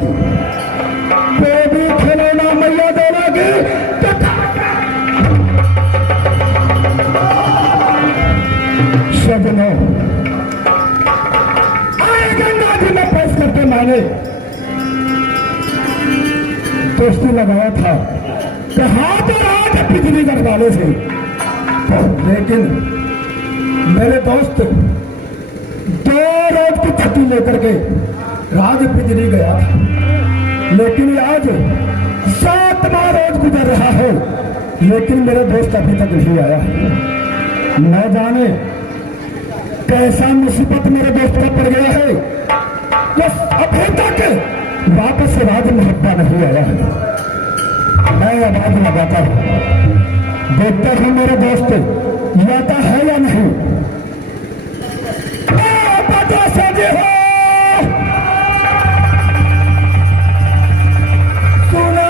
तू कोई भी खिलौना मैया देना की सजनों आए गंगा जी में पेश करके माने दोस्ती लगाया था कि हाथ और हाथ बिजली घर वाले से, लेकिन मेरे दोस्त 2 रोज की छुट्टी लेकर के राज बिजली गया था, लेकिन आज 7वां रोज गुजर रहा है, लेकिन मेरे दोस्त अभी तक नहीं आया। न जाने कैसा मुसीबत मेरे दोस्त को पड़ गया है, बस अभी तक वापस राज मुहब्बा नहीं आया है। मैं आवाज लगाता हूं, देखता हूं मेरे दोस्त आता है या नहीं। पता से जी हो सुना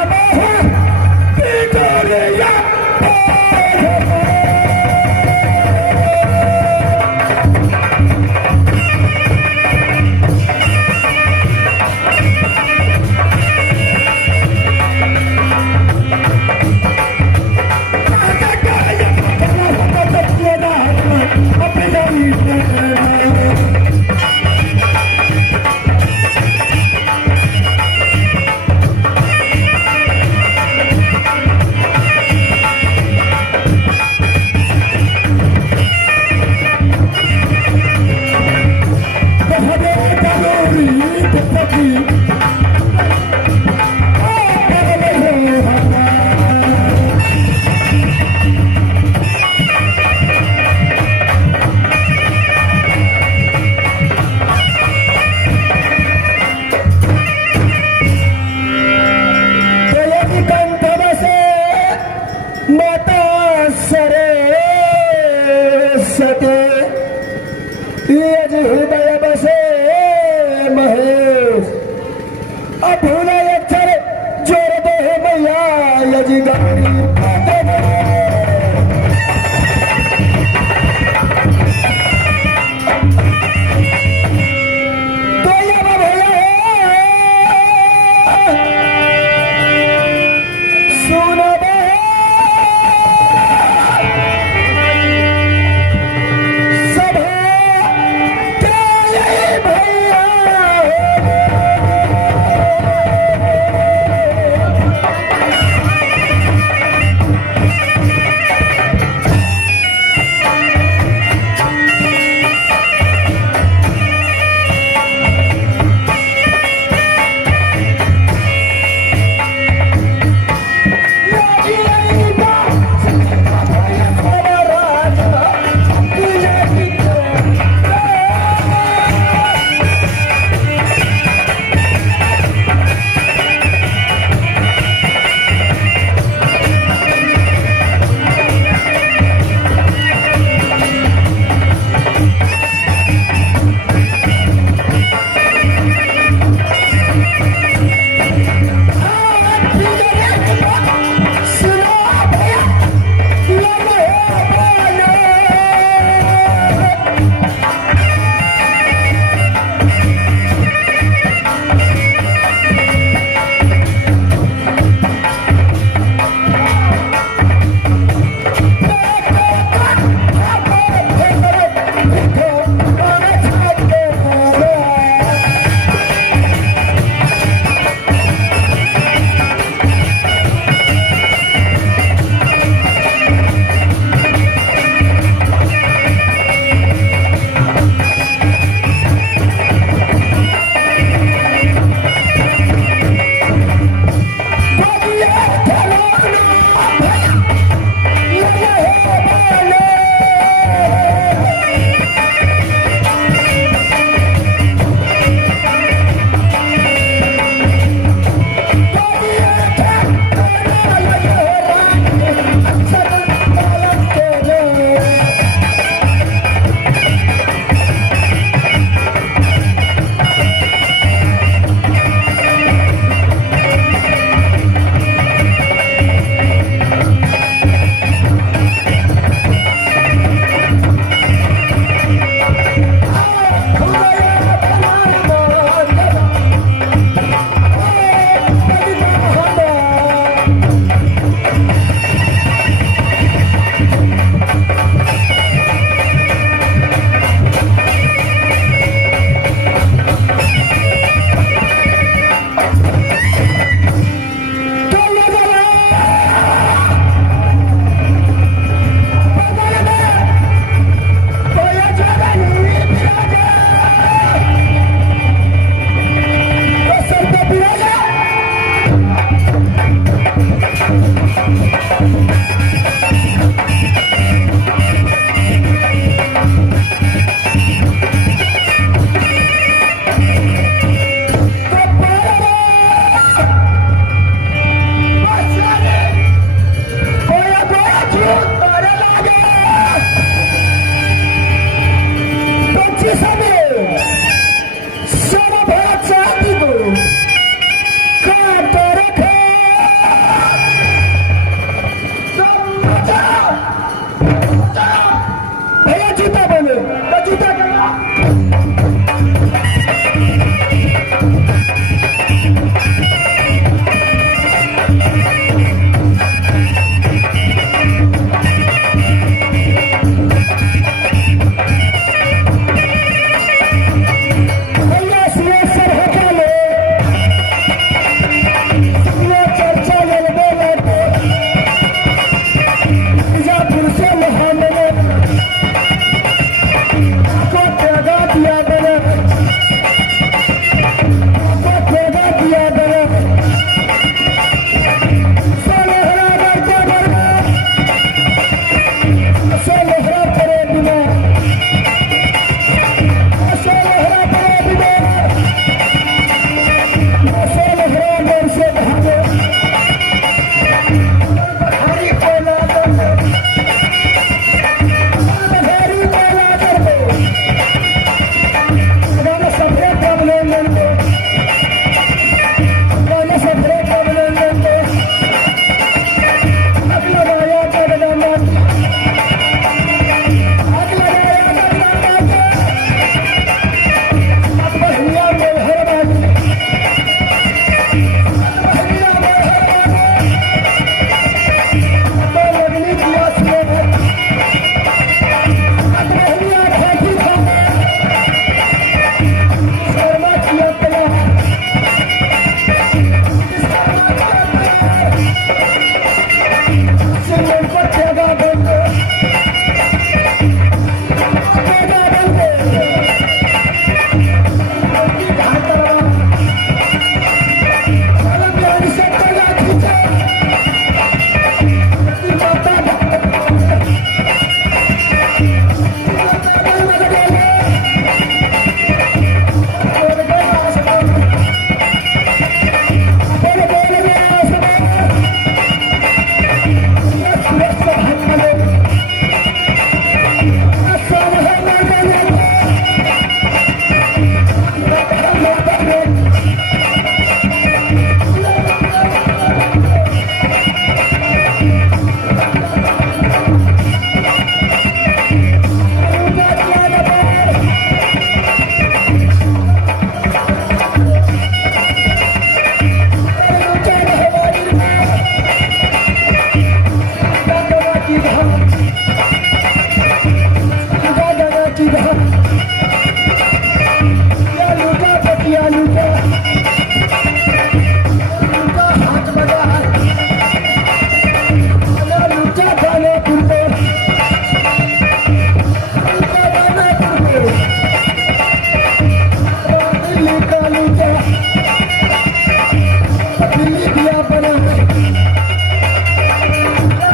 दिल्ली दिया बना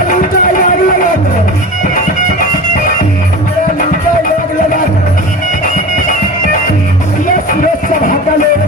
लूटा याद लगा लूटा याद लगा ये सूरज सभा का लोग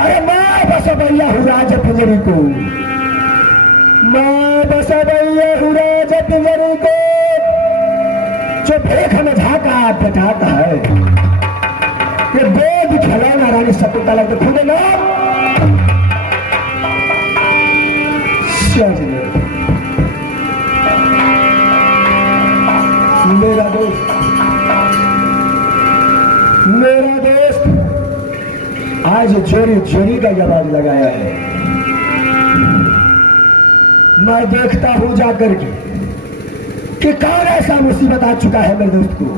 अरे मैं बसवैया हूँ राज पिंजरी को, मैं बसवैया हूँ राज पिंजरी को, जो भेख में झाका बटाता है ये गोद खिलौना रानी सकुता लगते खुदे ना मेरा दोस्त आज चोरी चोरी का आवाज लगाया है। मैं देखता हूं जाकर के कि कौन ऐसा मुसीबत आ चुका है मेरे दोस्त को।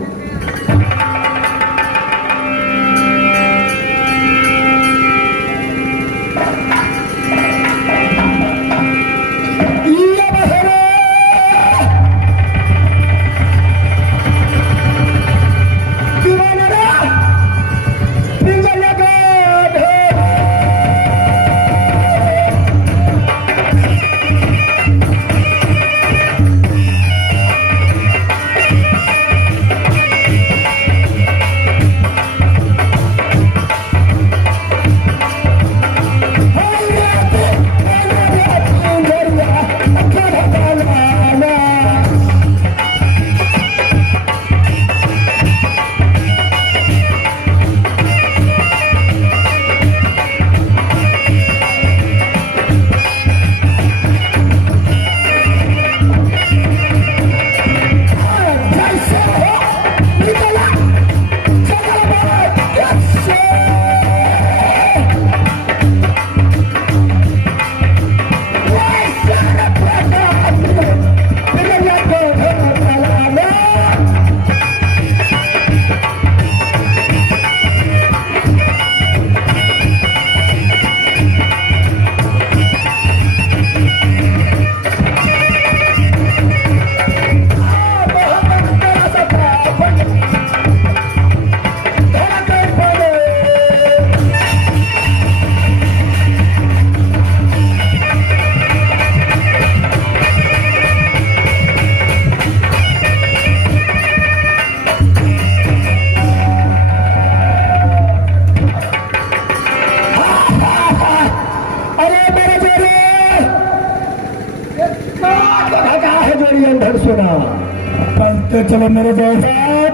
चलो मेरे दोस्त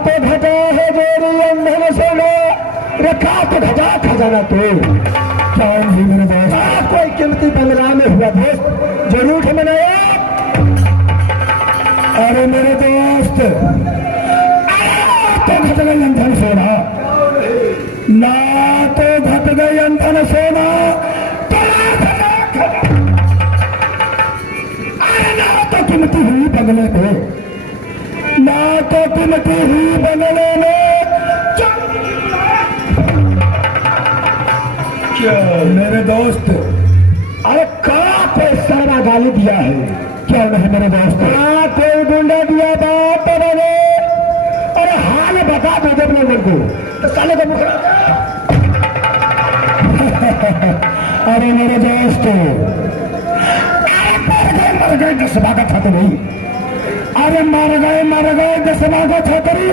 तो घटा है जोरी अंधन सोना रखा तो घटा खजाना तो क्या जी मेरे दोस्त कोई कीमती बंगला में हुआ दोस्त जरूर मनाया। अरे मेरे दोस्त तो घट गई अंधन सोना ना तो घट गई अंधन सोना ना तो कीमती हुई बंगले पे ना तो कीमती हुई बंगले में क्या मेरे दोस्त अरे कहाँ पे सारा गाली दिया है क्या नहीं मेरे दोस्त कहाँ कोई गुंडा दिया बात बने अरे हाल बता दो जब लोगों को तो साले को मुखरा अरे मेरे दोस्त मर गए दसवा का था तो नहीं अरे मर गए दसवा का छतरी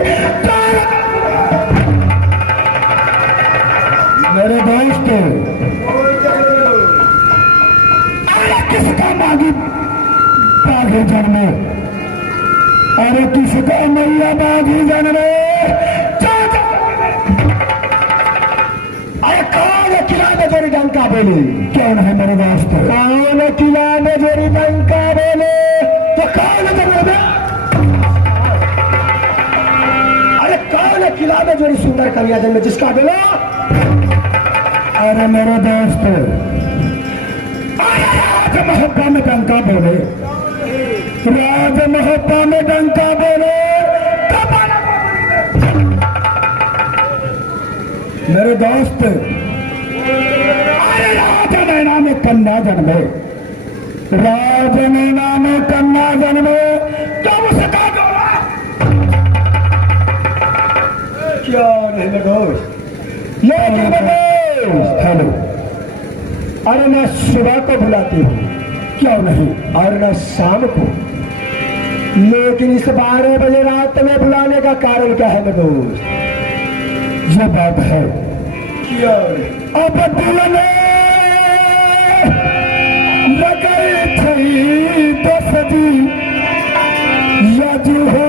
मेरे दोस्त अरे किसका मांगी बाघी जन्मे अरे किसका मैया बाघी जन्मे अरे कौन किला में जोड़ी डंका बोले? क्यों नहीं मेरे दोस्त? कौन किला में जोड़ी डंका बोले? तो कौन जवाब? अरे कौन किला में जोड़ी सुंदर कन्या जन्म जिसका बोलो? अरे मेरे दोस्त, राज मोहब्बा में डंका बोले, राज मोहब्बा में डंका बोले। मेरे दोस्त, अरे राज नैना में कन्या जन्मे, राज नैना में कन्या जन्मे, क्या उसका क्यों नहीं मेरे दोस्त? लेकिन मेरे हेलो, अरे मैं सुबह को बुलाती हूँ, क्यों नहीं? और न शाम को, लेकिन इस 12 बजे रात में बुलाने का कारण क्या है मेरे दोस्त? ये बात है। क्यों? अब दिल में लगी थी तो सजी यदि हो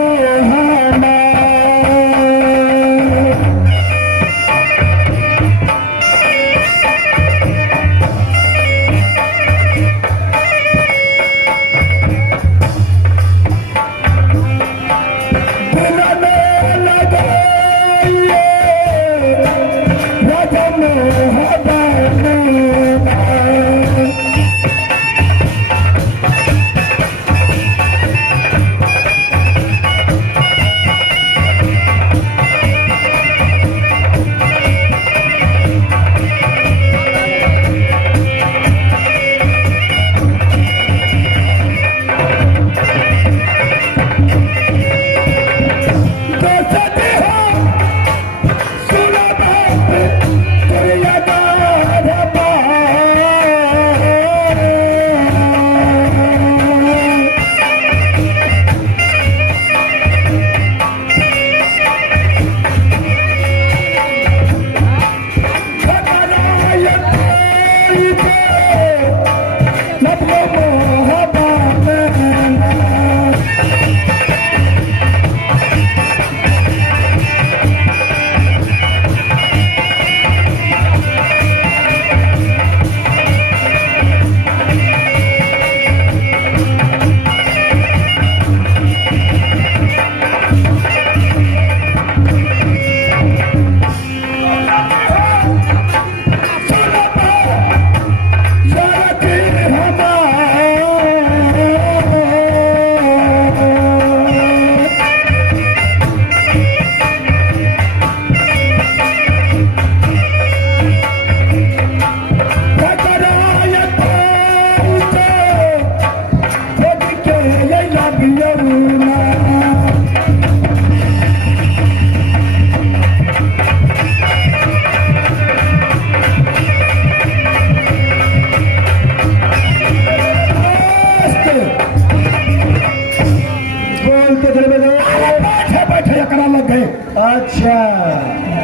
अच्छा,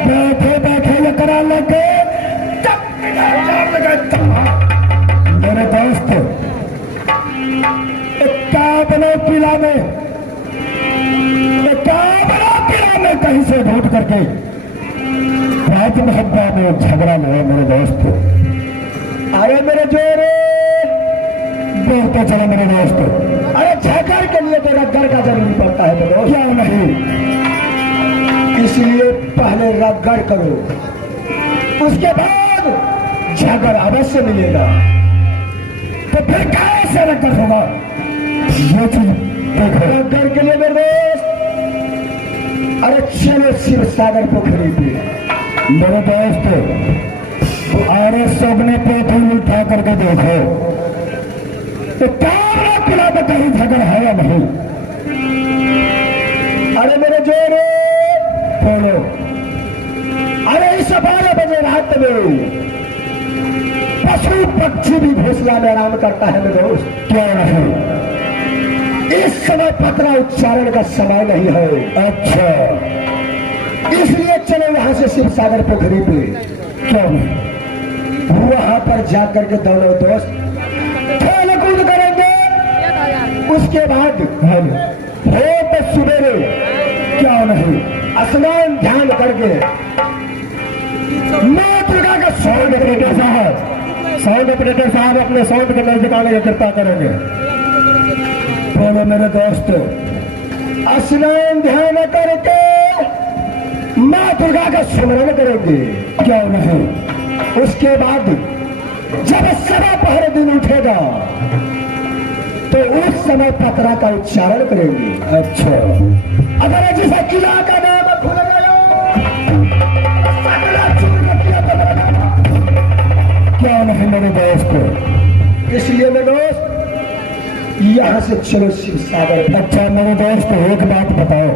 बैठे बैठे ये करा लगे। मेरे दोस्त, काबलो किला में कहीं से ढूंढ करके राज मोहब्बा में झगड़ा में मेरे दोस्त। अरे मेरे जोरे बोलते चलो मेरे दोस्त। अरे झगड़ के लिए तेरा घर का जरूरी पड़ता है मेरे दोस्त। क्या नहीं, इसलिए पहले रगड़ करो, उसके बाद झगड़ अवश्य मिलेगा। तो फिर कैसे रगड़ होगा? ये चीज देखो। रगड़ के लिए मेरे दोस्त, अरे चलो शिव सागर पोखरी पे मेरे दोस्त। अरे सबने पेट उठा करके देखो तो क्या किला में कहीं झगड़ है या नहीं? अरे मेरे जोरे बोलो। अरे इस 12 बजे रात में पशु पक्षी भी घोंसला में आराम करता है मेरे दोस्त। क्या नहीं, इस समय पतरा उच्चारण का समय नहीं है। अच्छा, इसलिए चलो वहां से शिव सागर पोखरी पे। क्यों नहीं? वहां पर जाकर के दोनों दोस्त खेल कूद करेंगे। उसके बाद हम हो तो सवेरे क्या नहीं, स्नान ध्यान करके माँ दुर्गा का साउंड ऑपरेटर साहब अपने साउंड के नजदीक आने की कृपा करेंगे। बोलो मेरे दोस्त, स्नान ध्यान करके माँ दुर्गा का स्मरण करेंगे। क्यों नहीं? उसके बाद जब सवा पहर दिन उठेगा तो उस समय पतरा का उच्चारण करेंगे। अच्छा, अगर जिसे किला का नाम खुल गया, अगला चूर्ण किया पतरा का नाम। क्यों नहीं मेरे दोस्त? इसलिए मेरे दोस्त यहाँ से चलो शिव सागर। अच्छा मेरे दोस्त, एक बात बताओ,